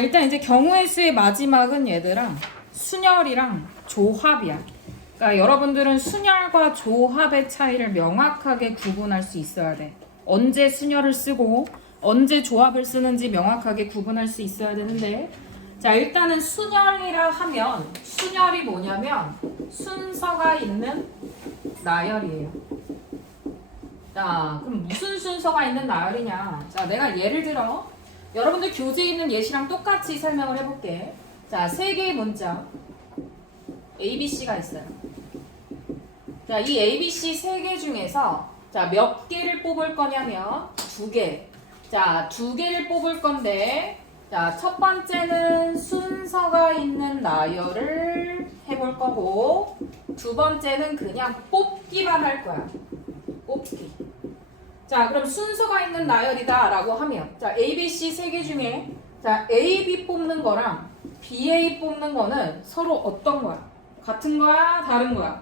일단 이제 경우의 수의 마지막은 얘들아 순열이랑 조합이야. 그러니까 여러분들은 순열과 조합의 차이를 명확하게 구분할 수 있어야 돼. 언제 순열을 쓰고 언제 조합을 쓰는지 명확하게 구분할 수 있어야 되는데, 자 일단은 순열이라 하면 순열이 뭐냐면 순서가 있는 나열이에요. 자 그럼 무슨 순서가 있는 나열이냐, 자 내가 예를 들어 여러분들 교재에 있는 예시랑 똑같이 설명을 해볼게. 자, 세 개의 문자 A, B, C가 있어요. 자, 이 A, B, C 세 개 중에서 자, 몇 개를 뽑을 거냐면 두 개. 자, 두 개를 뽑을 건데, 자, 첫 번째는 순서가 있는 나열을 해볼 거고, 두 번째는 그냥 뽑기만 할 거야. 뽑기. 자, 그럼 순서가 있는 나열이다 라고 하면, 자, A, B, C 세 개 중에 자, A, B 뽑는 거랑 B, A 뽑는 거는 서로 어떤 거야? 같은 거야? 다른 거야?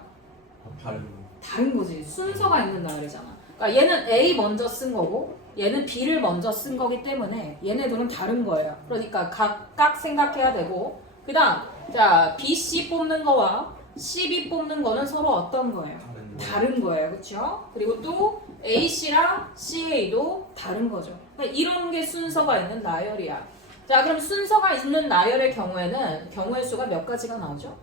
다른 거지. 순서가 있는 나열이잖아. 그러니까 얘는 A 먼저 쓴 거고 얘는 B를 먼저 쓴 거기 때문에 얘네들은 다른 거예요. 그러니까 각각 생각해야 되고, 그 다음 자, B, C 뽑는 거와 C, B 뽑는 거는 서로 어떤 거예요? 다른 거예요. 그렇죠? 그리고 또 AC랑 CA도 다른 거죠. 그러니까 이런 게 순서가 있는 나열이야. 자, 그럼 순서가 있는 나열의 경우에는 경우의 수가 몇 가지가 나오죠?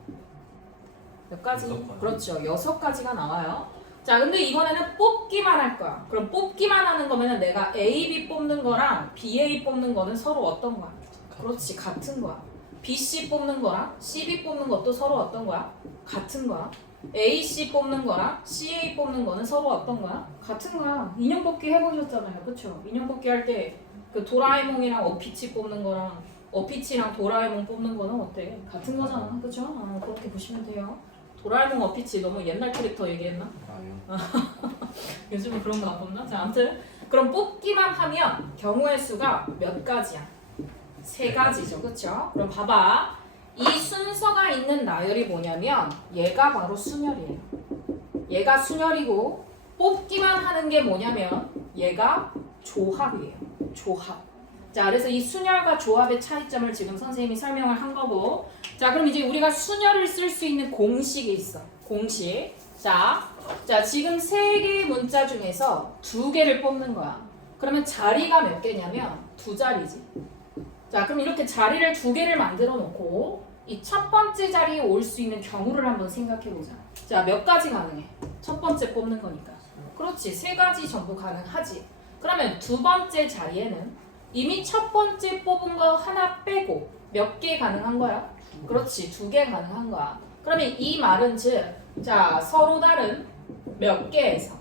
몇 가지? 그렇죠. 6가지가 나와요. 자, 근데 이번에는 뽑기만 할 거야. 그럼 뽑기만 하는 거면은 내가 A, B 뽑는 거랑 B, A 뽑는 거는 서로 어떤 거야? 그렇지, 같은 거야. B, C 뽑는 거랑 C, B 뽑는 것도 서로 어떤 거야? 같은 거야. A, C 뽑는 거랑 C, A 뽑는 거는 서로 어떤 거야? 같은 거야. 인형 뽑기 해보셨잖아요. 그쵸? 인형 뽑기 할 때 그 도라에몽이랑 어피치 뽑는 거랑 어피치랑 도라에몽 뽑는 거는 어때? 같은 거잖아. 그쵸? 그렇게 보시면 돼요. 도라에몽 어피치 너무 옛날 캐릭터 얘기했나? 요즘은 그런 거 안 뽑나? 자, 아무튼 그럼 뽑기만 하면 경우의 수가 몇 가지야? 3가지죠. 그쵸? 그럼 봐봐. 이 순서가 있는 나열이 뭐냐면 얘가 바로 순열이에요. 얘가 순열이고 뽑기만 하는 게 뭐냐면 얘가 조합이에요. 조합. 자, 그래서 이 순열과 조합의 차이점을 지금 선생님이 설명을 한 거고, 자 그럼 이제 우리가 순열을 쓸 수 있는 공식이 있어. 공식. 자 지금 3개의 문자 중에서 2개를 뽑는 거야. 그러면 자리가 몇 개냐면 2자리지. 자, 그럼 이렇게 자리를 2개를 만들어 놓고 이 첫 번째 자리에 올 수 있는 경우를 한번 생각해 보자. 자, 몇 가지 가능해? 첫 번째 뽑는 거니까. 그렇지, 3가지 전부 가능하지. 그러면 두 번째 자리에는 이미 첫 번째 뽑은 거 하나 빼고 몇 개 가능한 거야? 그렇지, 2개 가능한 거야. 그러면 이 말은 즉, 자, 서로 다른 몇 개에서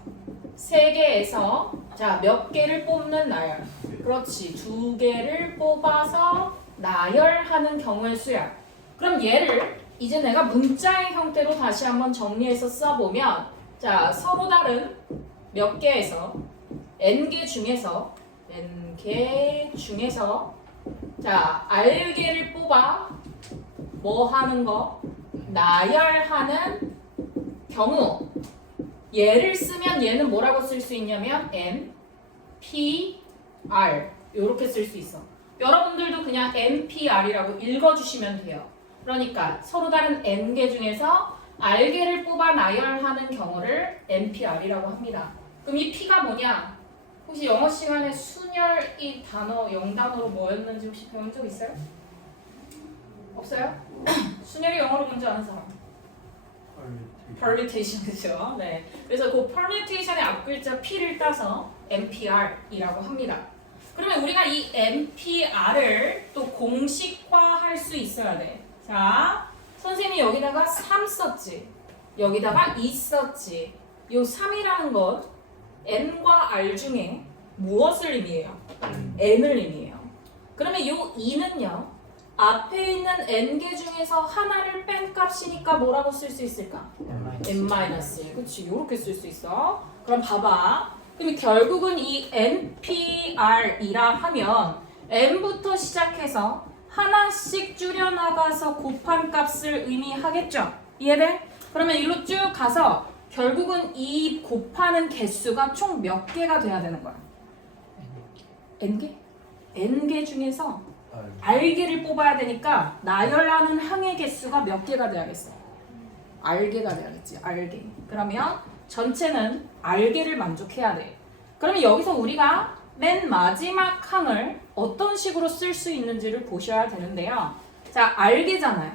3개에서 자, 몇 개를 뽑는 나열. 그렇지, 2개를 뽑아서 나열하는 경우의 수야. 그럼 얘를 이제 내가 문자의 형태로 다시 한번 정리해서 써보면, 자, 서로 다른 몇 개에서 n개 중에서 자, r개를 뽑아 뭐 하는 거? 나열하는 경우. 얘를 쓰면 얘는 뭐라고 쓸 수 있냐면 n, p, r 이렇게 쓸 수 있어. 여러분들도 그냥 n, p, r이라고 읽어주시면 돼요. 그러니까 서로 다른 n개 중에서 r개를 뽑아 나열하는 경우를 n, p, r이라고 합니다. 그럼 이 p가 뭐냐? 혹시 영어 시간에 순열 이 단어 0단어로 뭐였는지 혹시 배운 적 있어요? 없어요? 순열이 영어로 뭔지 아는 사람? permutation, 그죠? 네. 그래서 그 permutation의 앞글자 P를 따서 NPR이라고 합니다. 그러면 우리가 이 NPR을 또 공식화할 수 있어야 돼. 자, 선생님이 여기다가 3 썼지. 여기다가 2 썼지. 요 3이라는 건 N과 R 중에 무엇을 의미해요? N을 의미해요. 그러면 요 2는요. 앞에 있는 n개 중에서 하나를 뺀 값이니까 뭐라고 쓸 수 있을까? n-1. 그치, 요렇게 쓸 수 있어. 그럼 봐봐. 그럼 결국은 이 npr이라 하면 n부터 시작해서 하나씩 줄여나가서 곱한 값을 의미하겠죠? 이해돼? 그러면 일로 쭉 가서 결국은 이 곱하는 개수가 총 몇 개가 돼야 되는 거야? n개? n개 중에서 알개를 뽑아야 되니까 나열하는 항의 개수가 몇 개가 돼야겠어? 알개가 돼야겠지. 알개. 그러면 전체는 알개를 만족해야 돼. 그러면 여기서 우리가 맨 마지막 항을 어떤 식으로 쓸 수 있는지를 보셔야 되는데요. 자, 알개잖아요.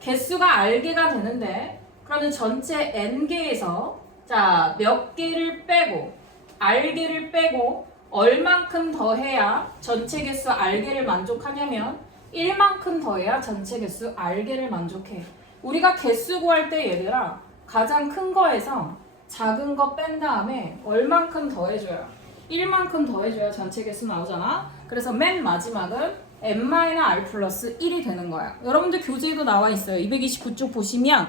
개수가 알개가 되는데 그러면 전체 n개에서 자, 몇 개를 빼고 알개를 빼고 얼만큼 더해야 전체 개수 알개를 만족하냐면 1만큼 더해야 전체 개수 알개를 만족해. 우리가 개수 구할 때 얘들아 가장 큰 거에서 작은 거 뺀 다음에 얼만큼 더해줘요? 1만큼 더해줘야 전체 개수 나오잖아. 그래서 맨 마지막은 n-r 플러스 1이 되는 거야. 여러분들 교재에도 나와 있어요. 229쪽 보시면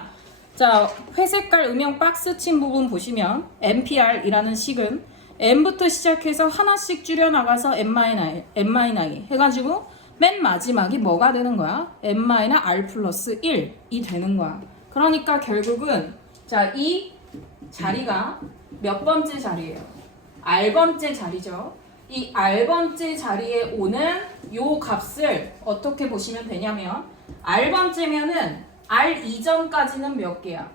자, 회색깔 음영 박스 친 부분 보시면 NPR이라는 식은 n부터 시작해서 하나씩 줄여나가서 n-i 해가지고 맨 마지막이 뭐가 되는 거야? n-r 플러스 1이 되는 거야. 그러니까 결국은 자, 이 자리가 몇 번째 자리예요? r번째 자리죠. 이 r번째 자리에 오는 요 값을 어떻게 보시면 되냐면 r번째면은 r 이전까지는 몇 개야?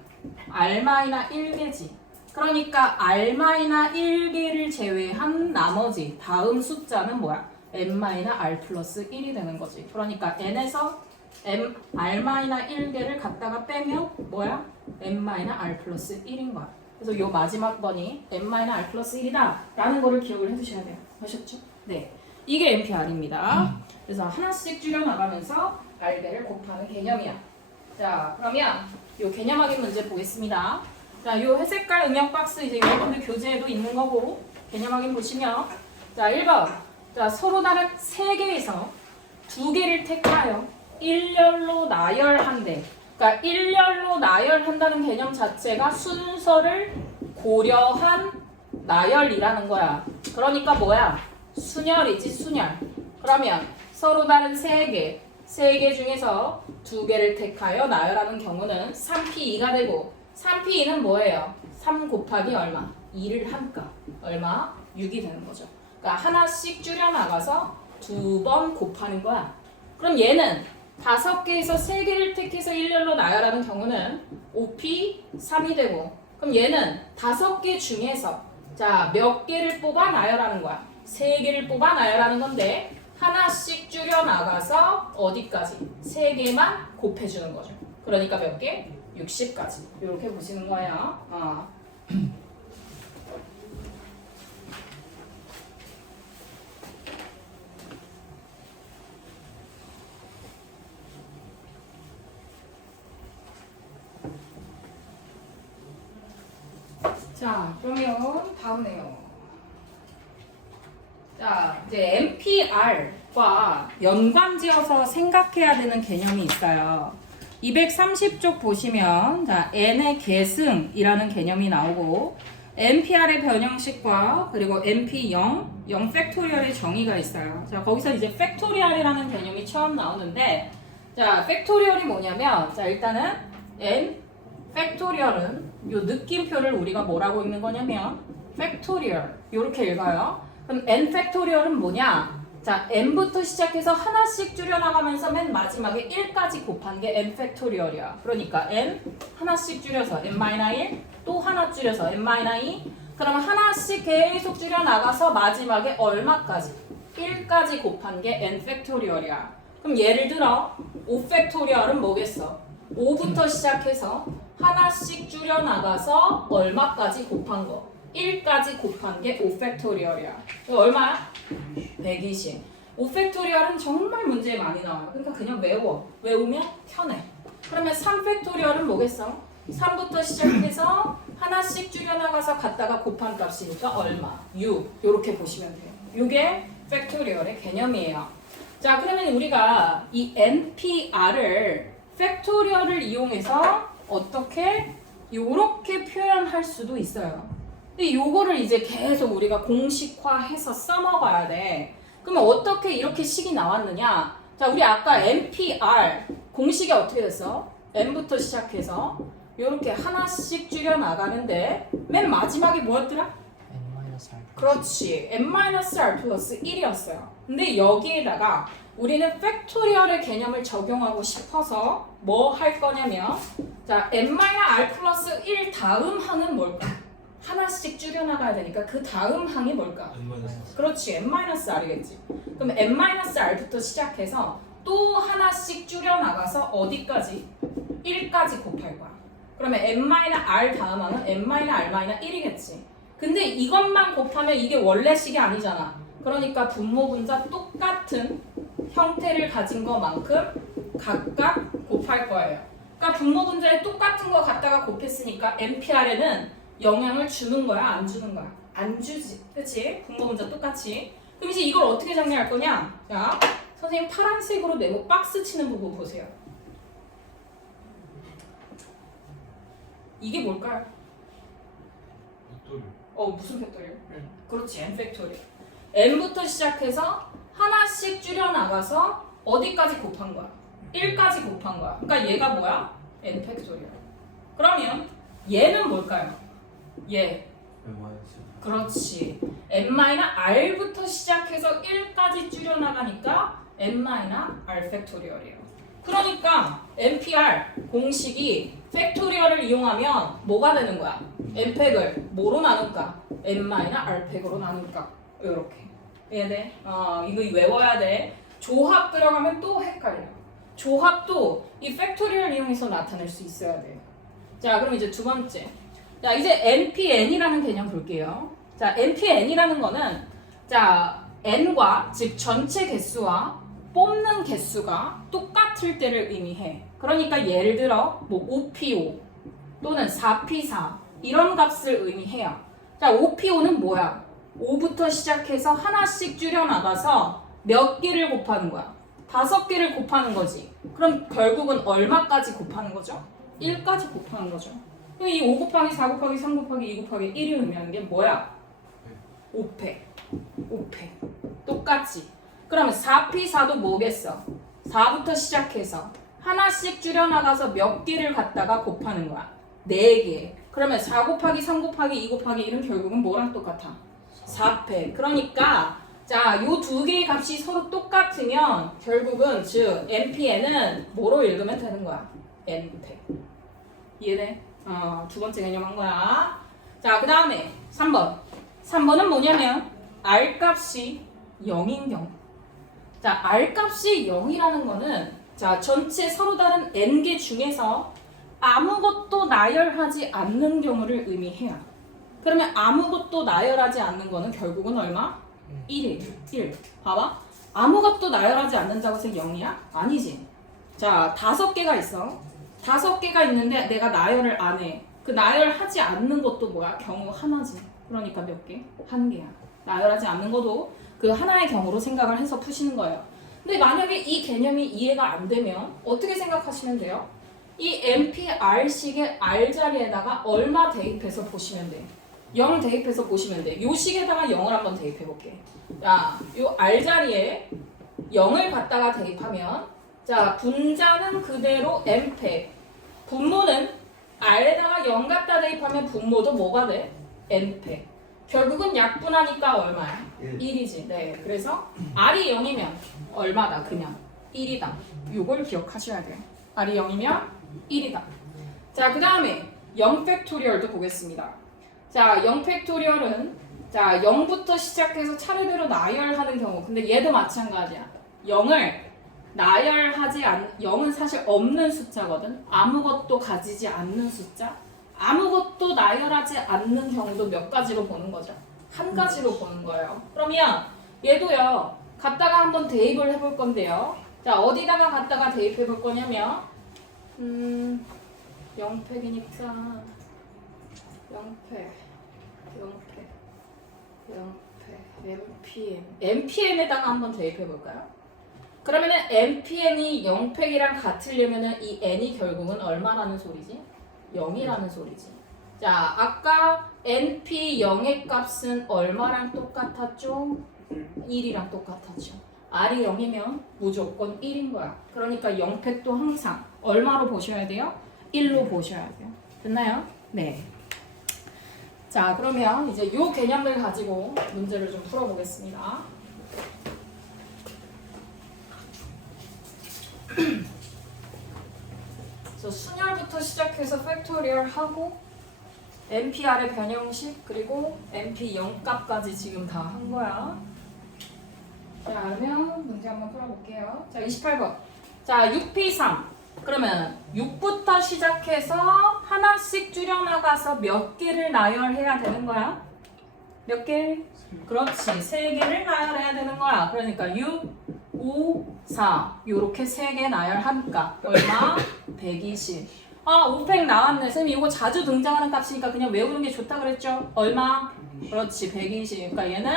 r-1개지. 그러니까 r-1개를 제외한 나머지 다음 숫자는 뭐야? n-r 플러스 1이 되는 거지. 그러니까 n에서 r-1개를 갖다가 빼면 뭐야? n-r 플러스 1인 거야. 그래서 요 마지막 번이 n-r 플러스 1이다 라는 거를 기억을 해두셔야 돼요. 아셨죠? 네, 이게 NPR입니다. 그래서 하나씩 줄여나가면서 r배를 곱하는 개념이야. 자, 그러면 요 개념 확인 문제 보겠습니다. 자, 요 회색깔 음영 박스 이제 여러분들 교재에도 있는 거고 개념 확인 보시면 자, 1번 자, 서로 다른 3개에서 2개를 택하여 일렬로 나열한대. 그러니까 일렬로 나열한다는 개념 자체가 순서를 고려한 나열이라는 거야. 그러니까 뭐야? 순열이지, 순열. 그러면 서로 다른 3개 중에서 2개를 택하여 나열하는 경우는 3p2가 되고 3p2는 뭐예요? 3 곱하기 얼마? 2를 함까. 얼마? 6이 되는 거죠. 그러니까 하나씩 줄여나가서 2번 곱하는 거야. 그럼 얘는 5개에서 3개를 택해서 일렬로 나열하는 경우는 5p 3이 되고 그럼 얘는 5개 중에서 자, 몇 개를 뽑아 나열하는 거야? 3개를 뽑아 나열하는 건데 하나씩 줄여나가서 어디까지? 3개만 곱해주는 거죠. 그러니까 몇 개? 60까지. 이렇게 보시는 거예요. 자, 그러면 다음 내용. 자, 이제 NPR과 연관지어서 생각해야 되는 개념이 있어요. 230쪽 보시면 자, n의 계승이라는 개념이 나오고 NPR의 변형식과 그리고 NP0, 0 팩토리얼의 정의가 있어요. 자, 거기서 이제 팩토리얼이라는 개념이 처음 나오는데 자, 팩토리얼이 뭐냐면 자, 일단은 n 팩토리얼은 요 느낌표를 우리가 뭐라고 읽는 거냐면 팩토리얼 이렇게 읽어요. 그럼 n 팩토리얼은 뭐냐? 자, n부터 시작해서 하나씩 줄여나가면서 맨 마지막에 1까지 곱한 게 n 팩토리얼이야. 그러니까 n 하나씩 줄여서 n-1 또 하나 줄여서 n-2 그러면 하나씩 계속 줄여나가서 마지막에 얼마까지? 1까지 곱한 게 n 팩토리얼이야. 그럼 예를 들어 5 팩토리얼은 뭐겠어? 5부터 시작해서 하나씩 줄여나가서 얼마까지 곱한 거? 1까지 곱한 게 5 팩토리얼이야. 이거 얼마야? 120. 5 팩토리얼은 정말 문제에 많이 나와요. 그러니까 그냥 외워. 외우면 편해. 그러면 3 팩토리얼은 뭐겠어? 3부터 시작해서 하나씩 줄여나가서 갖다가 곱한 값이니까 얼마? 6. 이렇게 보시면 돼요. 이게 팩토리얼의 개념이에요. 자, 그러면 우리가 이 NPR을 팩토리얼을 이용해서 어떻게? 요렇게 표현할 수도 있어요. 근데 요거를 이제 계속 우리가 공식화해서 써먹어야 돼. 그러면 어떻게 이렇게 식이 나왔느냐? 자, 우리 아까 NPR 공식이 어떻게 됐어? n부터 시작해서 요렇게 하나씩 줄여나가는데 맨 마지막이 뭐였더라? n-r 그렇지. n-r 플러스 1이었어요. 근데 여기에다가 우리는 팩토리얼의 개념을 적용하고 싶어서 뭐 할 거냐면 자 n-r 플러스 1 다음 항은 뭘까? 하나씩 줄여나가야 되니까 그 다음 항이 뭘까? 그렇지 n-r이겠지. 그럼 n-r부터 시작해서 또 하나씩 줄여나가서 어디까지? 1까지 곱할 거야. 그러면 n-r 다음 항은 n-r-1이겠지. 근데 이것만 곱하면 이게 원래 식이 아니잖아. 그러니까 분모 분자 똑같은 형태를 가진 것만큼 각각 곱할 거예요. 그러니까 분모 분자에 똑같은 거 갖다가 곱했으니까 NPR에는 영향을 주는 거야, 안 주는 거야? 안 주지, 그렇지? 분모 분자 똑같이. 그럼 이제 이걸 어떻게 정리할 거냐? 자, 선생님 파란색으로 네모 박스 치는 부분 보세요. 이게 뭘까요? 무슨 팩토리얼? 그렇지, n 팩토리얼. n부터 시작해서 하나씩 줄여나가서 어디까지 곱한 거야? 1까지 곱한 거야. 그러니까 얘가 뭐야? n 팩토리얼. 그러면 얘는 뭘까요? 얘. 그렇지. n-r부터 시작해서 1까지 줄여나가니까 n-r 팩토리얼이에요. 그러니까 NPR 공식이 팩토리얼을 이용하면 뭐가 되는 거야? n팩을 뭐로 나눌까? n-r팩으로 나눌까? 이렇게. 이해돼? 이거 외워야 돼. 조합 들어가면 또 헷갈려. 조합도 이 팩토리얼 이용해서 나타낼 수 있어야 돼. 자, 그럼 이제 두 번째. 자, 이제 NPN이라는 개념 볼게요. 자, NPN이라는 거는 자, N과 즉 전체 개수와 뽑는 개수가 똑같을 때를 의미해. 그러니까 예를 들어 뭐 5P5 또는 4P4 이런 값을 의미해요. 자, 5P5는 뭐야? 5부터 시작해서 하나씩 줄여나가서 몇 개를 곱하는 거야? 5개를 곱하는 거지. 그럼 결국은 얼마까지 곱하는 거죠? 1까지 곱하는 거죠. 그럼 이 5 곱하기 4 곱하기 3 곱하기 2 곱하기 1이 의미하는 게 뭐야? 5팩. 5팩. 똑같지. 그러면 4P4도 뭐겠어? 4부터 시작해서 하나씩 줄여나가서 몇 개를 갖다가 곱하는 거야? 4개. 그러면 4 곱하기 3 곱하기 2 곱하기 1은 결국은 뭐랑 똑같아? 4팩. 그러니까 자, 요 두 개의 값이 서로 똑같으면 결국은 즉 NPN은 뭐로 읽으면 되는 거야? N팩. 이해돼? 두 번째 개념 한 거야. 자, 그 다음에 3번. 3번은 뭐냐면 R값이 0인 경우. 자, R값이 0이라는 거는 자, 전체 서로 다른 N개 중에서 아무것도 나열하지 않는 경우를 의미해요. 그러면 아무것도 나열하지 않는 거는 결국은 얼마? 1이에요. 1. 봐봐. 아무것도 나열하지 않는다고 해서 0이야? 아니지. 자, 5개가 있어. 5개가 있는데 내가 나열을 안 해. 그 나열하지 않는 것도 뭐야? 경우 하나지. 그러니까 몇 개? 1개야. 나열하지 않는 것도 그 하나의 경우로 생각을 해서 푸시는 거예요. 근데 만약에 이 개념이 이해가 안 되면 어떻게 생각하시면 돼요? 이 NPR식의 R 자리에다가 얼마 대입해서 보시면 돼. 0 대입해서 보시면 돼. 요 식에다가 0을 한번 대입해 볼게. 자, 요 R 자리에 0을 갖다가 대입하면 자, 분자는 그대로 N팩. 분모는 R에다가 0 갖다 대입하면 분모도 뭐가 돼? N팩. 결국은 약분하니까 얼마야? 1이지. 네. 그래서 R이 0이면 얼마다? 그냥 1이다. 요걸 기억하셔야 돼요. R이 0이면 1이다. 자, 그 다음에 0팩토리얼도 보겠습니다. 자, 0팩토리얼은 자 0부터 시작해서 차례대로 나열하는 경우. 근데 얘도 마찬가지야. 0을 나열하지 0은 사실 없는 숫자거든. 아무것도 가지지 않는 숫자. 아무것도 나열하지 않는 경우도 몇 가지로 보는 거죠? 한 가지로 보는 거예요. 그러면 얘도요. 갖다가 한번 대입을 해볼 건데요. 자, 어디다가 갖다가 대입해 볼 거냐면 0팩이니까 0팩 NPN에다가 한번 대입해 볼까요? 그러면은 NPN이 0팩이랑 같으려면은 이 N이 결국은 얼마라는 소리지? 0이라는 소리지. 자, 아까 NP 0의 값은 얼마랑 똑같았죠? 1이랑 똑같았죠. R이 0이면 무조건 1인 거야. 그러니까 0팩도 항상 얼마로 보셔야 돼요? 1로 보셔야 돼요. 됐나요? 네. 자, 그러면 이제 요 개념을 가지고 문제를 좀 풀어보겠습니다. 저 순열부터 시작해서 팩토리얼 하고 NPR의 변형식 그리고 NP 0값까지 지금 다 한 거야. 자, 그러면 문제 한번 풀어볼게요. 자, 28번. 자, 6P3. 그러면 6부터 시작해서 하나씩 줄여나가서 몇 개를 나열해야 되는 거야? 몇 개? 그렇지. 3개를 나열해야 되는 거야. 그러니까 6, 5, 4. 요렇게 3개 나열하니까 얼마? 120. 아, 5팩 나왔네. 쌤이 이거 자주 등장하는 값이니까 그냥 외우는 게 좋다 그랬죠? 얼마? 그렇지. 120. 그러니까 얘는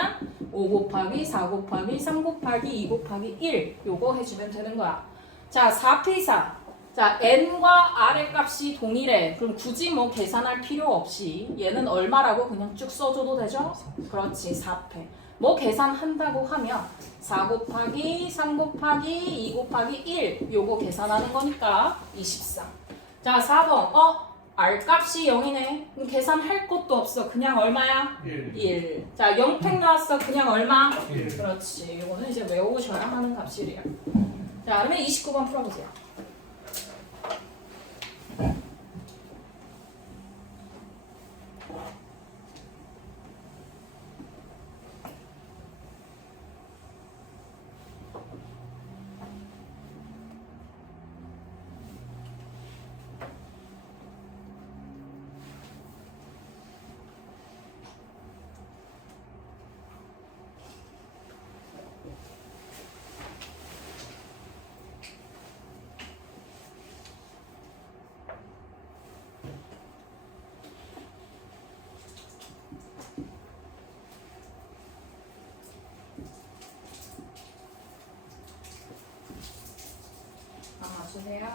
5 곱하기 4 곱하기 3 곱하기 2 곱하기 1 요거 해주면 되는 거야. 자, 4P4. 자, n과 r의 값이 동일해. 그럼 굳이 뭐 계산할 필요 없이 얘는 얼마라고 그냥 쭉 써줘도 되죠? 그렇지, 4패. 뭐 계산한다고 하면 4 곱하기 3 곱하기 2 곱하기 1 요거 계산하는 거니까 24. 자, 4번. r 값이 0이네. 그럼 계산할 것도 없어. 그냥 얼마야? 1. 자, 0팩 나왔어. 그냥 얼마? 1. 그렇지. 이거는 이제 외우셔야 하는 값이래요. 자, 그러면 29번 풀어보세요. 주세요.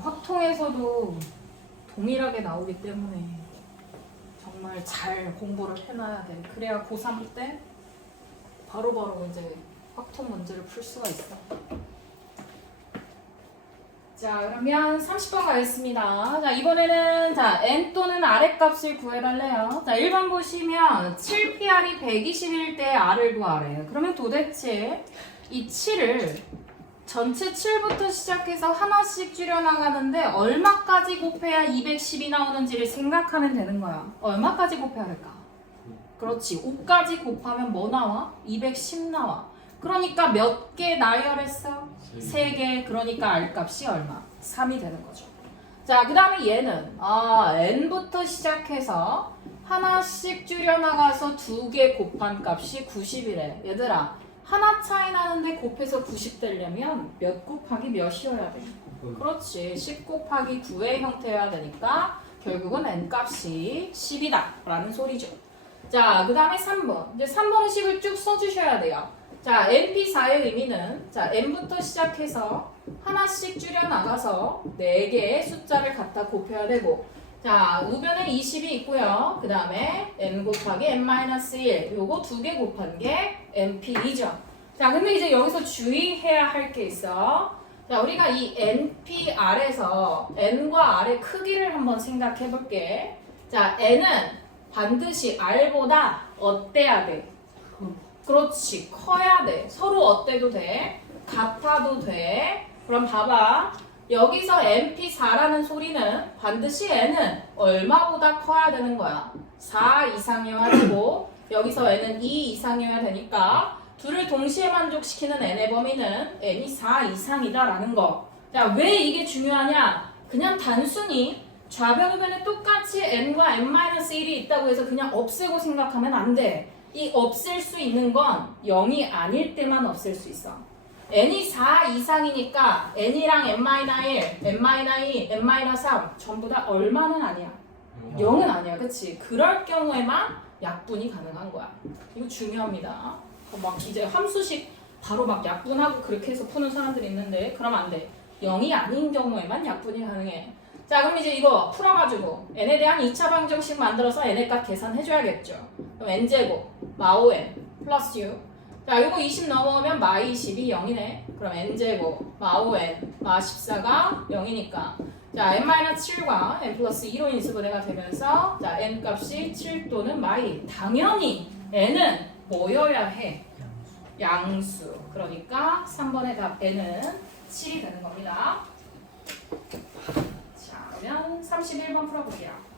확통에서도 동일하게 나오기 때문에 정말 잘 공부를 해놔야 돼. 그래야 고3 때 바로바로 이제 확통 문제를 풀 수가 있어. 자, 그러면 30번 가겠습니다. 자, 이번에는 n 또는 r의 값을 구해달래요. 자, 1번 보시면 7PR이 121 때 r을 구하래요. 그러면 도대체 이 7을 전체 7부터 시작해서 하나씩 줄여나가는데 얼마까지 곱해야 210이 나오는지를 생각하면 되는 거야. 얼마까지 곱해야 할까? 그렇지. 5까지 곱하면 뭐 나와? 210 나와. 그러니까 몇 개 나열했어? 3개. 그러니까 R값이 얼마? 3이 되는 거죠. 자, 그 다음에 얘는 n부터 시작해서 하나씩 줄여나가서 2개 곱한 값이 90이래. 얘들아. 하나 차이 나는데 곱해서 90 되려면 몇 곱하기 몇이어야 돼? 그렇지. 10 곱하기 9의 형태여야 되니까 결국은 n값이 10이다 라는 소리죠. 자, 그 다음에 3번. 이제 3번은 10을 쭉 써주셔야 돼요. 자, NP4의 의미는 자, n부터 시작해서 하나씩 줄여나가서 4개의 숫자를 갖다 곱해야 되고 자, 우변에 20이 있고요. 그 다음에 n 곱하기 n-1 요거 2개 곱한 게 np2죠. 자, 근데 이제 여기서 주의해야 할 게 있어. 자, 우리가 이 npr에서 n과 r의 크기를 한번 생각해 볼게. 자, n은 반드시 r보다 어때야 돼? 그렇지, 커야 돼. 서로 어때도 돼. 같아도 돼. 그럼 봐봐. 여기서 NP4라는 소리는 반드시 n은 얼마보다 커야 되는 거야? 4 이상이어야 되고 여기서 n은 2 이상이어야 되니까 둘을 동시에 만족시키는 n의 범위는 n이 4 이상이다라는 거. 자, 왜 이게 중요하냐? 그냥 단순히 좌변 우변에 똑같이 n과 n-1이 있다고 해서 그냥 없애고 생각하면 안 돼. 이 없앨 수 있는 건 0이 아닐 때만 없앨 수 있어. n이 4 이상이니까 n이랑 n-1, n-2, n-3 전부 다 얼마는 아니야? 0은 아니야. 그치? 그럴 경우에만 약분이 가능한 거야. 이거 중요합니다. 막 이제 함수식 바로 막 약분하고 그렇게 해서 푸는 사람들이 있는데 그러면 안 돼. 0이 아닌 경우에만 약분이 가능해. 자, 그럼 이제 이거 풀어가지고 n에 대한 2차 방정식 만들어서 n의 값 계산해줘야겠죠. 그럼 n제곱 마 5n 플러스 6. 자, 이거 20 넘어오면 마 20이 0이네. 그럼 n제곱 마 5n 마 14가 0이니까 자, n-7과 n 플러스 2로 인수분해가 되면서 자, n 값이 7 또는 마이. 당연히 n은 뭐여야 해? 양수. 그러니까 3번의 답 n은 7이 되는 겁니다. 자, 그러면 31번 풀어볼게요.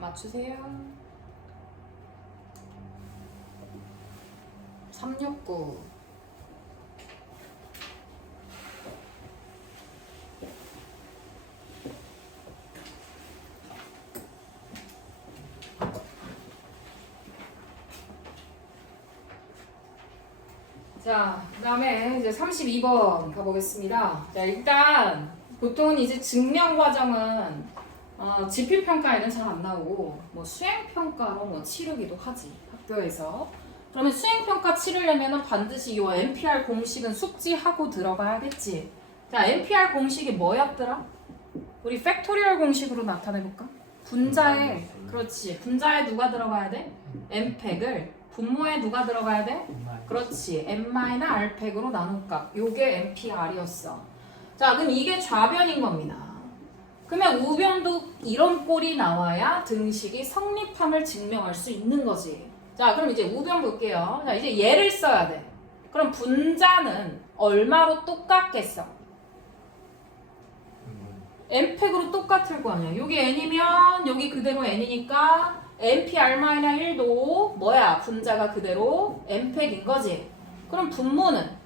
맞추세요. 369. 자, 그 다음에 이제 32번 가보겠습니다. 자, 일단 보통은 이제 증명 과정은 지필평가에는 잘 안 나오고 뭐 수행평가로 뭐 치르기도 하지 학교에서. 그러면 수행평가 치르려면 반드시 이 NPR 공식은 숙지하고 들어가야겠지. 자, NPR 공식이 뭐였더라? 우리 팩토리얼 공식으로 나타내볼까? 분자에, 그렇지, 분자에 누가 들어가야 돼? n팩을, 분모에 누가 들어가야 돼? 그렇지, n-r팩으로 나눈 값. 요게 NPR이었어. 자, 그럼 이게 좌변인 겁니다. 그러면 우변도 이런 꼴이 나와야 등식이 성립함을 증명할 수 있는 거지. 자, 그럼 이제 우변 볼게요. 자, 이제 얘를 써야 돼. 그럼 분자는 얼마로 똑같겠어? n팩으로 똑같을 거 아니야. 여기 n이면 여기 그대로 n이니까 npr-1도 뭐야? 분자가 그대로 n팩인 거지. 그럼 분모는?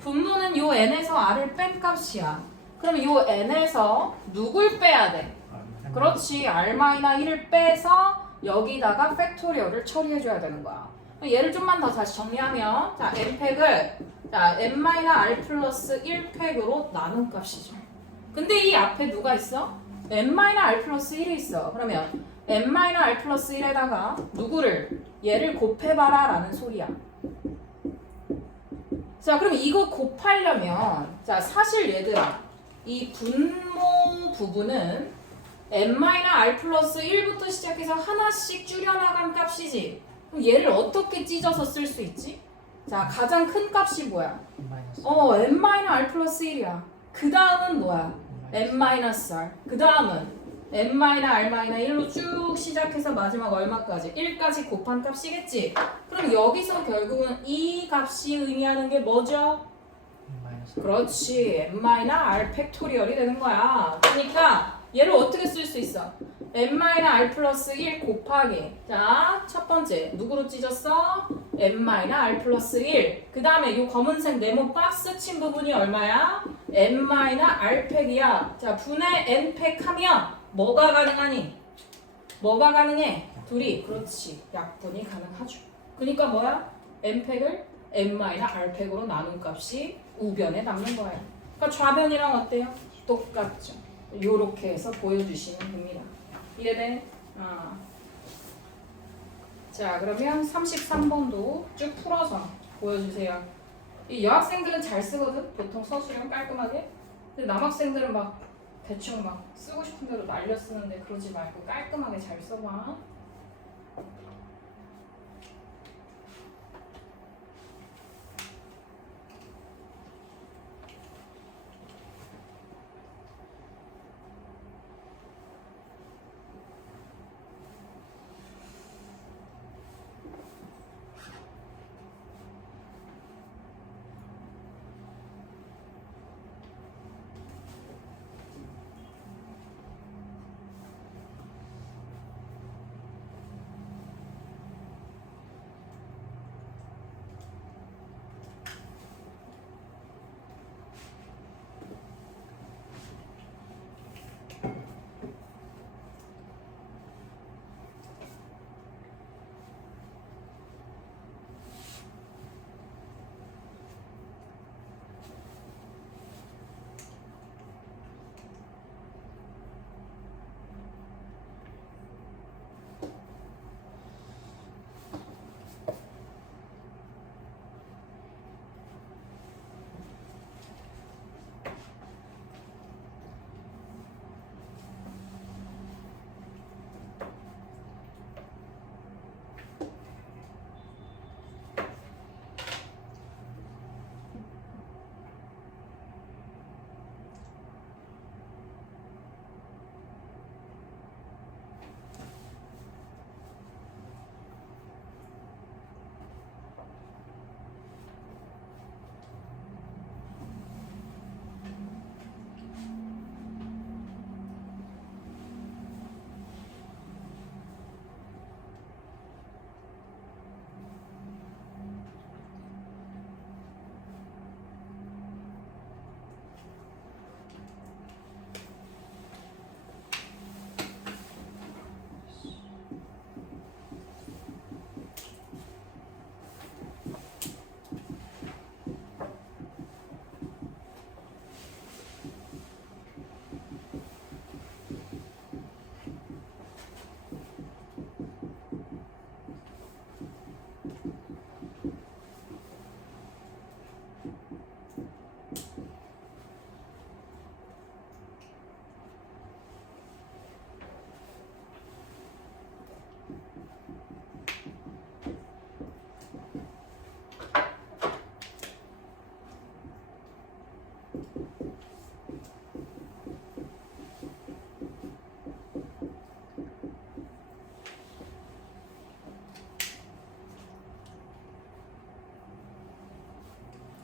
분모는 요 n에서 r을 뺀 값이야. 그럼 요 n에서 누굴 빼야 돼? 그렇지, r-1을 빼서 여기다가 팩토리얼을 처리해줘야 되는 거야. 얘를 좀만 더 다시 정리하면 자, n팩을 자, n-r 플러스 1팩으로 나눈 값이죠. 근데 이 앞에 누가 있어? n-r 플러스 1이 있어. 그러면 n-r 플러스 1에다가 누구를? 얘를 곱해봐라 라는 소리야. 자, 그럼 이거 곱하려면 자, 사실 얘들아, 이 분모 부분은 n-r 플러스 1부터 시작해서 하나씩 줄여나간 값이지. 그럼 얘를 어떻게 찢어서 쓸 수 있지? 자, 가장 큰 값이 뭐야? n-r 플러스 1이야. 그 다음은 뭐야? n-r. 그 다음은 n-r-1로 쭉 시작해서 마지막 얼마까지? 1까지 곱한 값이겠지? 그럼 여기서 결국은 이 값이 의미하는 게 뭐죠? 그렇지, n-r 팩토리얼이 되는 거야. 그러니까 얘를 어떻게 쓸 수 있어? n-r 플러스 1 곱하기 자, 첫 번째 누구로 찢었어? n-r 플러스 1 그 다음에 이 검은색 네모 박스 친 부분이 얼마야? n-r 팩이야. 자, 분의 n 팩 하면 뭐가 가능하니? 뭐가 가능해? 둘이 그렇지 약분이 가능하죠. 그러니까 뭐야? n 팩을 n-r 팩으로 나눈 값이 우변에 남는 거예요. 그러니까 좌변이랑 어때요? 똑같죠. 요렇게 해서 보여주시면 됩니다. 이해돼? 자, 그러면 33번도 쭉 풀어서 보여주세요. 이 여학생들은 잘 쓰거든? 보통 서술형 깔끔하게. 근데 남학생들은 막 대충 막 쓰고 싶은 대로 날려 쓰는데 그러지 말고 깔끔하게 잘 써봐.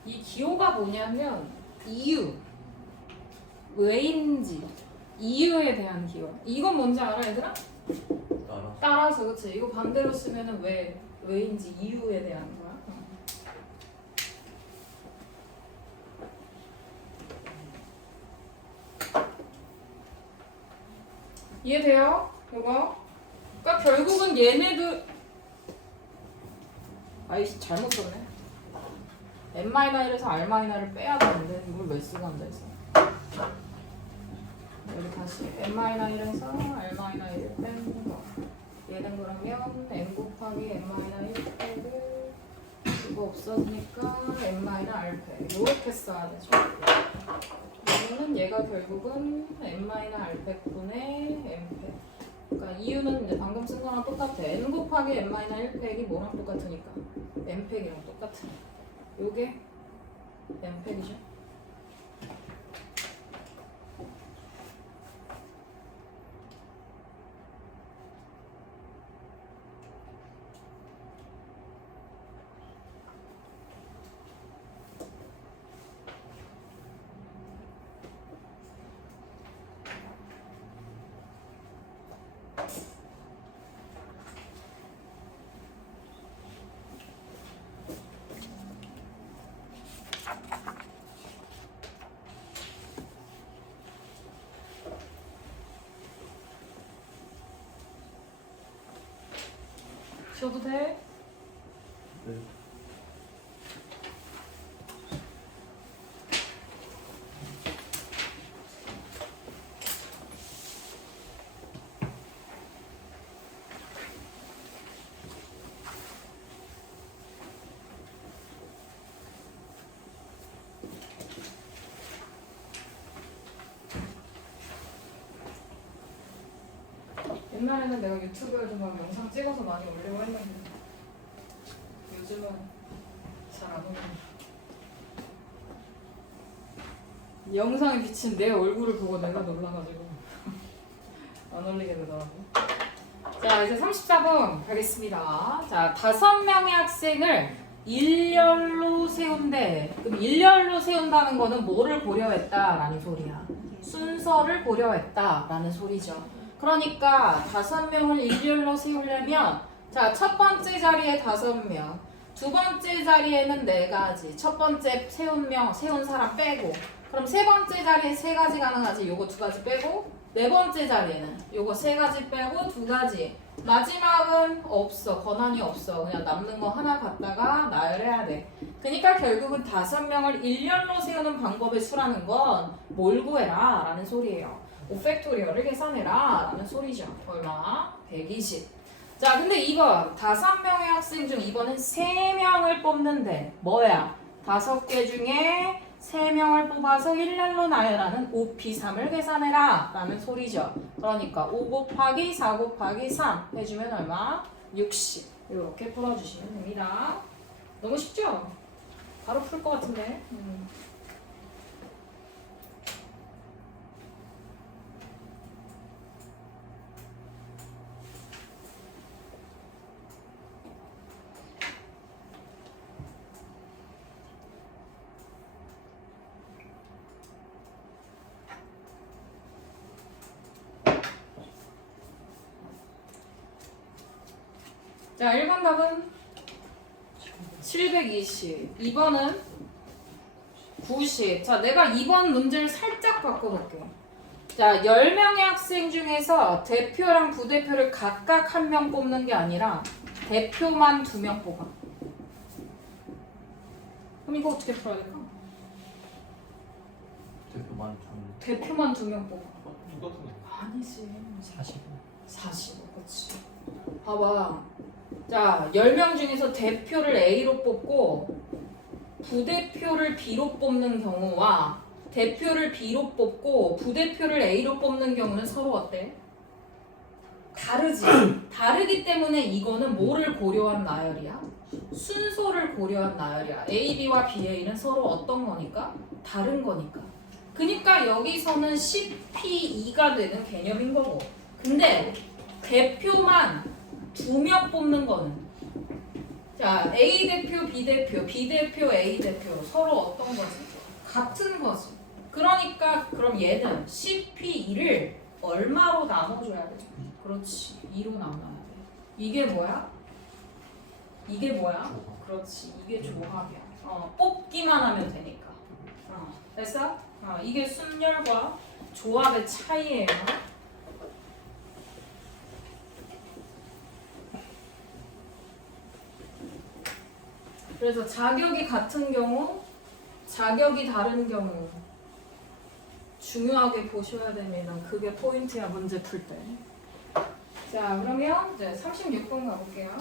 이 기호가 뭐냐면 이유, 왜인지, 이유에 대한 기호. 이건 뭔지 알아, 얘들아? 따라서, 그치? 이거 반대로 쓰면은 왜인지, 이유에 대한 거야. 이해돼요? 이거? 그러니까 결국은 얘네들 아이씨 잘못 썼네. n-1에서 r-를 빼야 되는데 이걸 왜 쓰고 앉아있어? 여기 다시 n-1에서 r-1을 빼는 거. 얘는 그러면 n 곱하기 n-1 빼고 이거 없어지니까 n-r 빼. 이렇게 써야 되죠. 그러면은 얘가 결국은 n-r 빼분의 n 빼. 그러니까 이유는 이제 방금 쓴 거랑 똑같아. n 곱하기 n-1 팩이 뭐랑 똑같으니까 n 팩이랑 똑같으니까. 요게 n 팩이죠. 쉬어도 돼? 네. 옛날에는 내가 유튜브에도 막 영상 찍어서 많이 올리고 했는데 요즘은 잘 안 올려. 영상에 비친 내 얼굴을 보고 내가 놀라가지고 안 올리게 되더라고. 자, 이제 34분 가겠습니다. 자, 5명의 학생을 일렬로 세운대. 그럼 일렬로 세운다는 거는 뭐를 고려했다라는 소리야? 순서를 고려했다라는 소리죠. 그러니까 5명을 일렬로 세우려면 자, 첫 번째 자리에 5명, 두 번째 자리에는 4가지, 첫 번째 세운 사람 빼고, 그럼 세 번째 자리에 3가지 가능하지. 요거 2가지 빼고, 네 번째 자리에는 요거 3가지 빼고 2가지. 마지막은 없어. 권한이 없어. 그냥 남는 거 하나 갖다가 나열해야 돼. 그러니까 결국은 5명을 일렬로 세우는 방법의 수라는 건 뭘 구해라 라는 소리예요. 5팩토리얼을 계산해라 라는 소리죠. 얼마? 120. 자, 근데 이번 5명의 학생 중 이번엔 3명을 뽑는데 뭐야? 5개 중에 3명을 뽑아서 일렬로 나열하는 5P3을 계산해라 라는 소리죠. 그러니까 5 곱하기 4 곱하기 3 해주면 얼마? 60. 이렇게 풀어주시면 됩니다. 너무 쉽죠? 바로 풀 것 같은데. 자, 1번 답은 720, 2번은 90. 자, 내가 2번 문제를 살짝 바꿔볼게. 자, 10명의 학생 중에서 대표랑 부대표를 각각 1명 뽑는 게 아니라 대표만 2명 뽑아. 그럼 이거 어떻게 풀어야 될까? 대표만 2명 뽑아. 똑같은 아니지. 45. 45, 그렇지. 봐봐. 자, 10명 중에서 대표를 A로 뽑고 부대표를 B로 뽑는 경우와 대표를 B로 뽑고 부대표를 A로 뽑는 경우는 서로 어때? 다르지. 다르기 때문에 이거는 뭐를 고려한 나열이야? 순서를 고려한 나열이야. A, B와 B, A는 서로 어떤 거니까? 다른 거니까. 그러니까 여기서는 10P2가 되는 개념인 거고. 근데 대표만 2명 뽑는 거는 자, A 대표, B 대표, B 대표, A 대표 서로 어떤 거지? 같은 거지. 그러니까 그럼 얘는 10P2를 얼마로 나눠줘야 돼? 그렇지. 2로 나눠야 돼. 이게 뭐야? 이게 뭐야? 그렇지. 이게 조합이야. 뽑기만 하면 되니까. 됐어? 이게 순열과 조합의 차이예요. 그래서 자격이 같은 경우, 자격이 다른 경우 중요하게 보셔야 됩니다. 그게 포인트야, 문제 풀 때. 자, 그러면 이제 36번 가볼게요.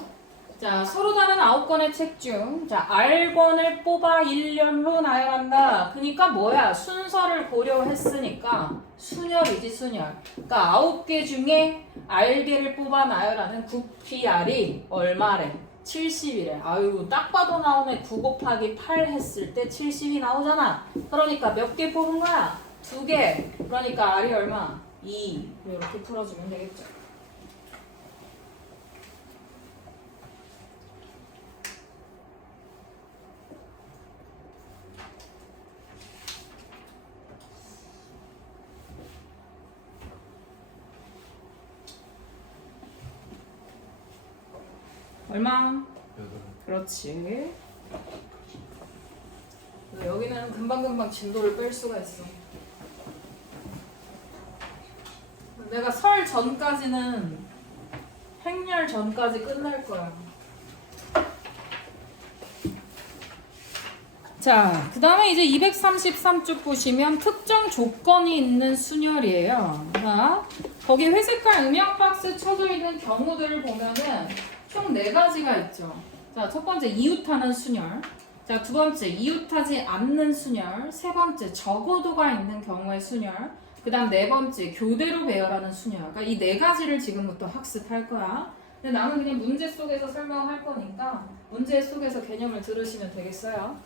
자, 서로 다른 9권의 책 중, 자, R권을 뽑아 일렬로 나열한다. 그러니까 뭐야? 순서를 고려했으니까 순열이지, 순열. 그러니까 9개 중에 R개를 뽑아 나열하는 9PR이 얼마래? 70이래. 아유, 딱 봐도 나오네. 9 곱하기 8 했을 때 70이 나오잖아. 그러니까 몇 개 뽑은 거야? 2개. 그러니까 R이 얼마? 2. 이렇게 풀어주면 되겠죠. 얼마? 그렇지. 여기는 금방금방 진도를 뺄 수가 있어. 내가 설 전까지는 행렬 전까지 끝날 거야. 자, 그 다음에 이제 233쪽 보시면 특정 조건이 있는 순열이에요. 자, 거기 회색깔 음영 박스 쳐져 있는 경우들을 보면은 총 4가지가 있죠. 자, 첫 번째 이웃하는 순열. 자, 두 번째 이웃하지 않는 순열. 세 번째 적어도가 있는 경우의 순열. 그 다음 네 번째 교대로 배열하는 순열. 그러니까 이 4가지를 지금부터 학습할 거야. 근데 나는 그냥 문제 속에서 설명할 거니까 문제 속에서 개념을 들으시면 되겠어요.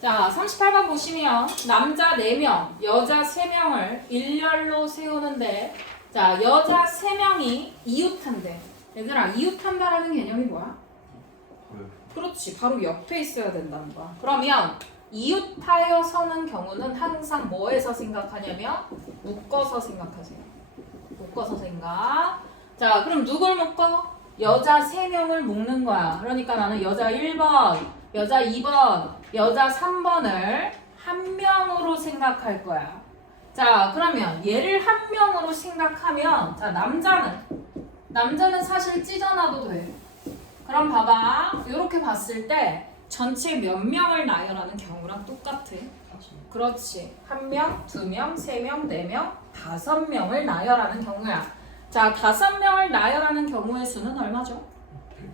자, 38번 보시면 남자 4명, 여자 3명을 일렬로 세우는데 자, 여자 3명이 이웃한대. 얘들아, 이웃한다라는 개념이 뭐야? 그렇지, 바로 옆에 있어야 된다는 거야. 그러면 이웃하여 서는 경우는 항상 뭐에서 생각하냐면 묶어서 생각하세요. 묶어서 생각. 자, 그럼 누굴 묶어? 여자 3명을 묶는 거야. 그러니까 나는 여자 1번, 여자 2번, 여자 3번을 한 명으로 생각할 거야. 자, 그러면 얘를 한 명으로 생각하면 자, 남자는 사실 찢어놔도 돼. 그럼 봐봐. 이렇게 봤을 때 전체 몇 명을 나열하는 경우랑 똑같아. 그렇지. 1명, 2명, 3명, 4명, 5명을 나열하는 경우야. 자, 5명을 나열하는 경우의 수는 얼마죠?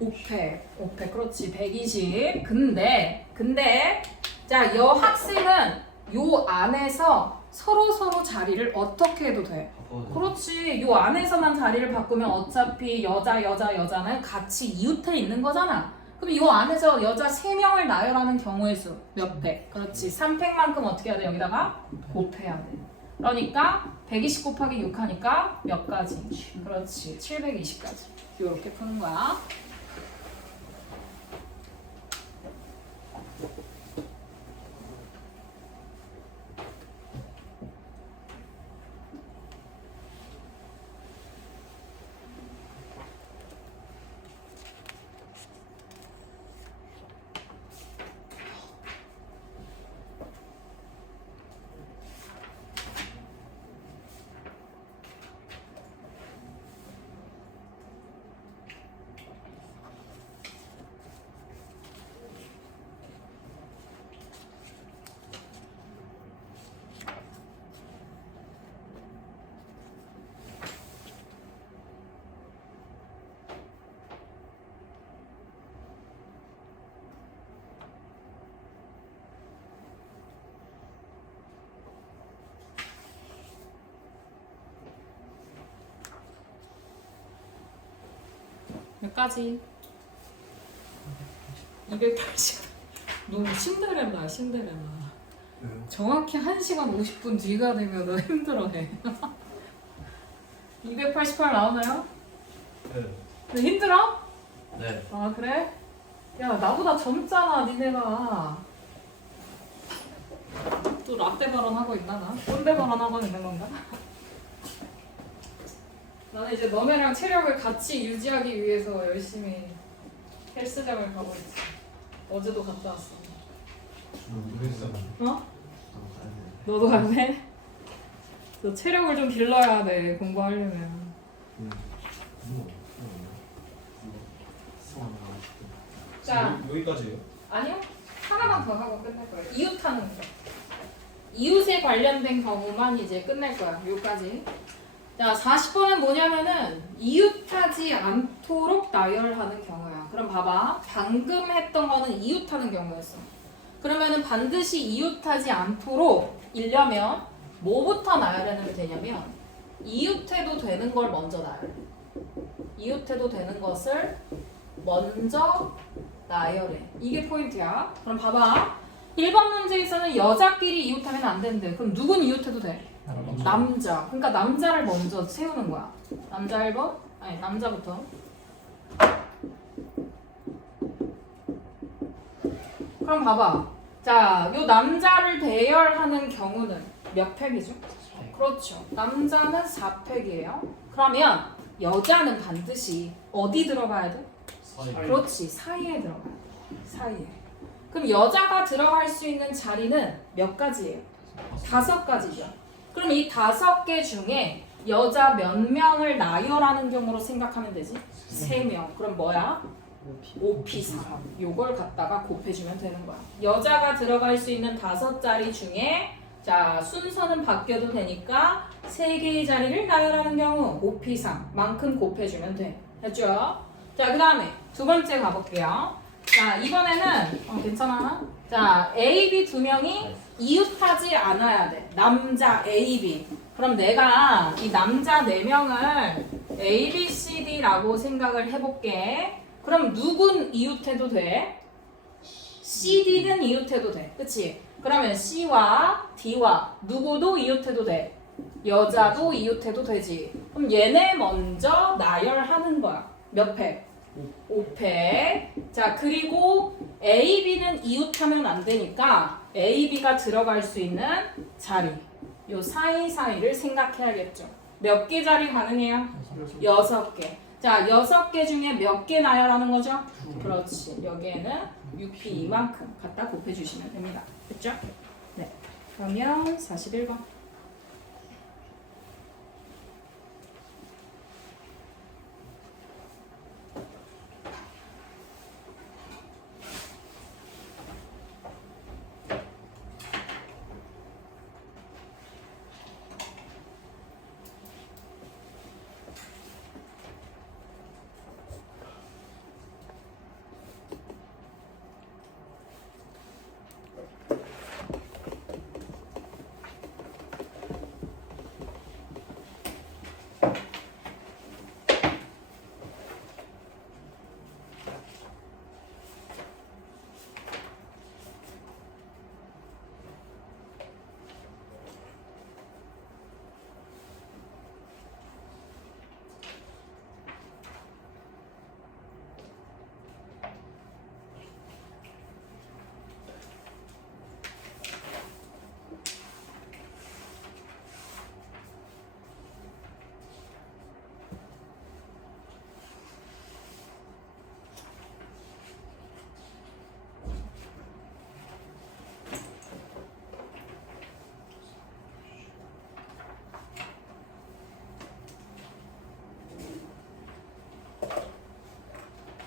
500. 그렇지. 120. 근데 자, 여학생은 요 안에서 서로 자리를 어떻게 해도 돼? 그렇지. 요 안에서만 자리를 바꾸면 어차피 여자는 같이 이웃해 있는 거잖아. 그럼 요 안에서 여자 3명을 나열하는 경우의 수 몇 배? 그렇지. 300만큼 어떻게 해야 돼? 여기다가 곱해야 돼. 그러니까 120 곱하기 6 하니까 몇 가지? 그렇지. 720까지. 요렇게 푸는 거야. 몇 가지? 280. 너무 신데렐라. 왜요? 정확히 1시간 50분 뒤가 되면 너 힘들어해. 288 나오나요? 네. 너 힘들어? 네. 아, 그래? 야, 나보다 젊잖아, 니네가. 또 라떼 발언 하고 있나, 나? 꼰대 발언 하고 있는 건가? 나는 이제 너네랑 체력을 같이 유지하기 위해서 열심히 헬스장을 가고 있지. 어제도 갔다 왔어. 어? 너도 갈래? 너 체력을 좀 길러야 돼, 공부하려면. 자, 여기까지요? 아니요. 하나만 더 하고 끝낼 거예요. 이웃하는 거. 이웃에 관련된 경우만 이제 끝낼 거야. 여기까지. 자, 40번은 뭐냐면은 이웃하지 않도록 나열하는 경우야. 그럼 봐봐. 방금 했던 거는 이웃하는 경우였어. 그러면은 반드시 이웃하지 않도록 이려면 뭐부터 나열하면 되냐면 이웃해도 되는 걸 먼저 나열해. 이웃해도 되는 것을 먼저 나열해. 이게 포인트야. 그럼 봐봐. 1번 문제에서는 여자끼리 이웃하면 안 되는데 그럼 누군 이웃해도 돼? 남자. 그러니까 남자를 먼저 세우는 거야. 남자 1번? 아니, 남자부터. 그럼 봐봐. 자, 요 남자를 대열하는 경우는 몇 팩이죠? 그렇죠. 남자는 4팩이에요. 그러면 여자는 반드시 어디 들어가야 돼? 그렇지. 사이에 들어가야 돼. 사이에. 그럼 여자가 들어갈 수 있는 자리는 몇 가지예요? 5가지죠. 그럼 이 5개 중에 여자 몇 명을 나열하는 경우로 생각하면 되지? 3명. 그럼 뭐야? 5P3. 요걸 갖다가 곱해주면 되는 거야. 여자가 들어갈 수 있는 5자리 중에 자 순서는 바뀌어도 되니까 3개의 자리를 나열하는 경우 5P3 만큼 곱해주면 돼. 됐죠? 자, 그 다음에 두 번째 가볼게요. 자, 이번에는 괜찮아? 자, A, B 두 명이 이웃하지 않아야 돼. 남자 A, B. 그럼 내가 이 남자 4명을 A, B, C, D라고 생각을 해볼게. 그럼 누군 이웃해도 돼? C, D는 이웃해도 돼. 그치? 그러면 C와 D와 누구도 이웃해도 돼. 여자도 이웃해도 되지. 그럼 얘네 먼저 나열하는 거야. 몇 팩? 5팩. 자, 그리고 A, B는 이웃하면 안 되니까 A, B가 들어갈 수 있는 자리. 요 사이사이를 생각해야겠죠. 몇 개 자리 가능해요? 6개. 자, 6개 중에 몇 개 나열하는 거죠? 그렇지. 여기에는 6P 이만큼 갖다 곱해주시면 됩니다. 됐죠? 네. 그러면 41번.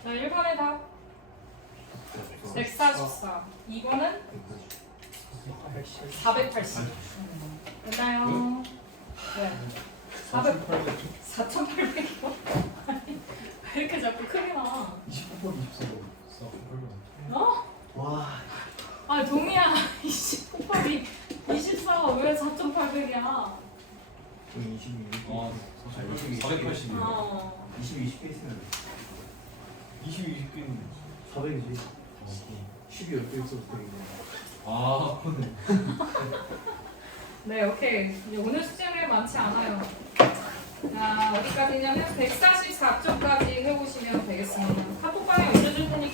자, 1번의 답 144. 2번은 480. 됐나요? 네. 4,800이요? 왜 이렇게 자꾸 크게 나? 29번 24번. 어? 와. 아, 동이야. 29번 24가 왜 4,800이야? 22. 아, 480. 어. 20, 20개 있으면 20개는 400이지. 12 10개 있어도 되겠네. 아, 그러네. 네, 오케이. 이제 오늘 숙제는 많지 않아요. 자, 어디까지냐면 144쪽까지 해보시면 되겠습니다. 카톡방에 올려줄 테니까